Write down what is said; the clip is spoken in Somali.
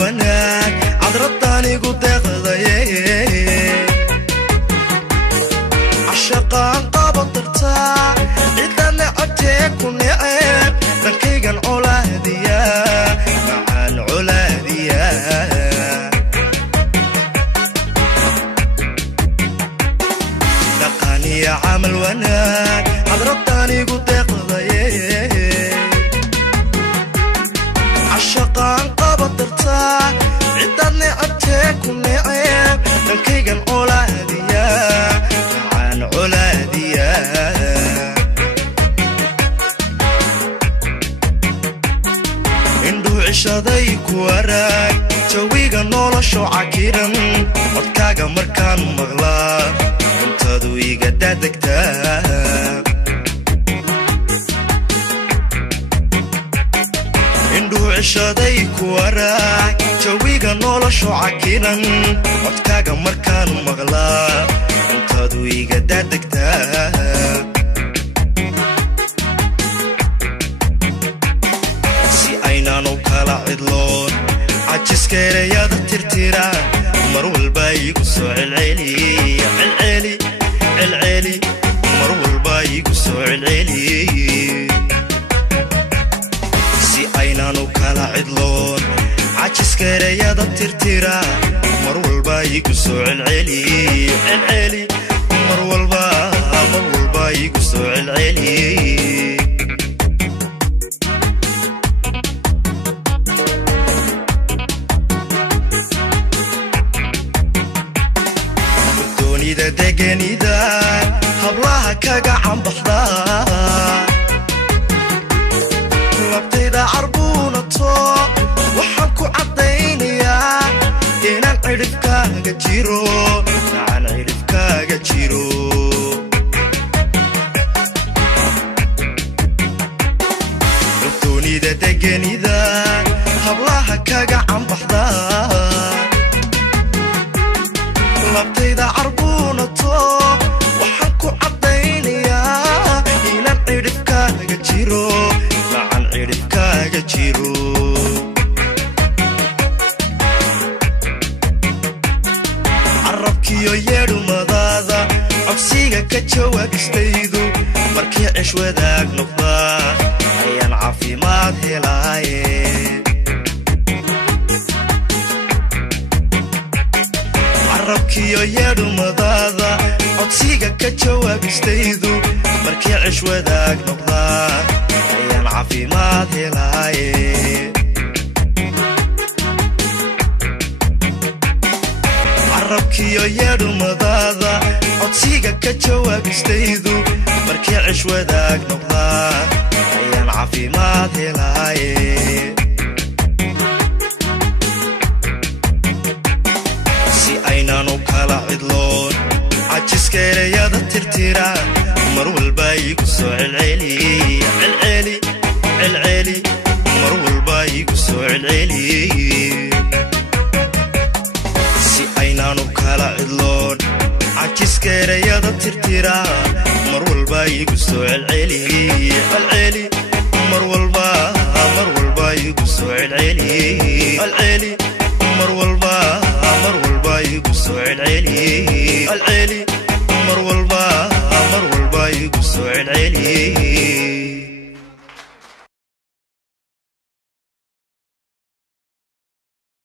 وناك عذرتاني قد غضيه عشقان قبطرتا إذا نعتك ونعب ركيقا علاديا معان علاديا لقاني عمل وناك عذرتاني قد غضيه عشقان قبطرتا إذا نعتك ونعب ركيقا علاديا علاديا indhu cishaday ku waraag jawiga nolosho cakiran codkaaga markaan maqlaa cuntadu iga daadegtaa indhu cishaday ku waraag jawiga nolosho cakiran codkaaga markaan maqlaa cuntadu iga daadegtaa si aynaanu kala cidloon cajiska erayada tirtira mar walba igu soo celceli celceli celceli mar walba igu soo celceli si aynaanu kala cidloon cajiska erayada tirtira mar walba igu soo celceli celceli mar walba igu soo celceli doonida deganida hablaha kaga cambaxda labtayda carbuunato waxaan ku caddaynayaa inaan cidhibkaaga jiro nacaan cidhibkaaga jiro doonida deganida hablaha kaga cambaxda labtayda carbuunato waxaan ku caddaynayaa inaan cidhibkaaga jiro nacaan cidhibkaaga jiro carabkiyo yeedhumadaada codsiga ka jawaabistaydu markii cish wadaag noqdaa ayaan caafimaad helaaye carabkiyo yeedhumadaada codsiga ka jawaabistaydu markii cish wadaag noqdaa ayaan caafimaad helaaye carabkiyo yeedhumadaada codsiga ka jawaabistaydu markii cish wadaag noqdaa ayaan caafimaad helaaye si aynaanu kala cidloon cajiska erayada tirtira mar walba igu soo celceli celceli celceli mar walba igu soo celceli si aynaanu kala cidloon cajiska erayada tirtira mar walba igu soo celceli celceli mar walba igu soo celceli celceli mar walba igu soo celceli celceli mar walba igu soo celceli